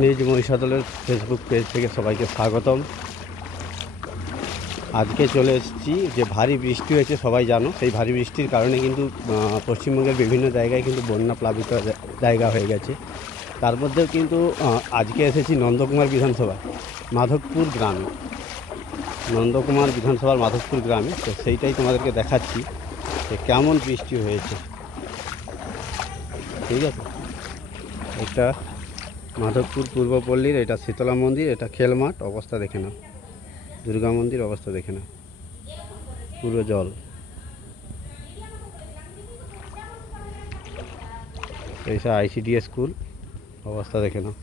নিজ মহিষাদলের Facebook page থেকে সবাইকে স্বাগতম। আজকে চলে এসেছি, যে ভারী বৃষ্টি হয়েছে সবাই জানো, সেই ভারী বৃষ্টির কারণে কিন্তু পশ্চিমবঙ্গের বিভিন্ন জায়গায় কিন্তু বন্যা প্লাবিত জায়গা হয়ে গেছে। তার মধ্যেও কিন্তু আজকে এসেছি নন্দকুমার বিধানসভা মাধবপুর গ্রামে, নন্দকুমার বিধানসভার মাধবপুর গ্রামে। তো সেইটাই তোমাদেরকে দেখাচ্ছি যে কেমন বৃষ্টি হয়েছে। ঠিক আছে, এটা মাধবপুর পূর্বপল্লীর, এটা শীতলা মন্দির, এটা খেলমাঠ, অবস্থা দেখে নাও। দুর্গা মন্দির অবস্থা দেখে নাও, পুরো জল। এইসব আইসিডিএস স্কুল, অবস্থা দেখে নাও।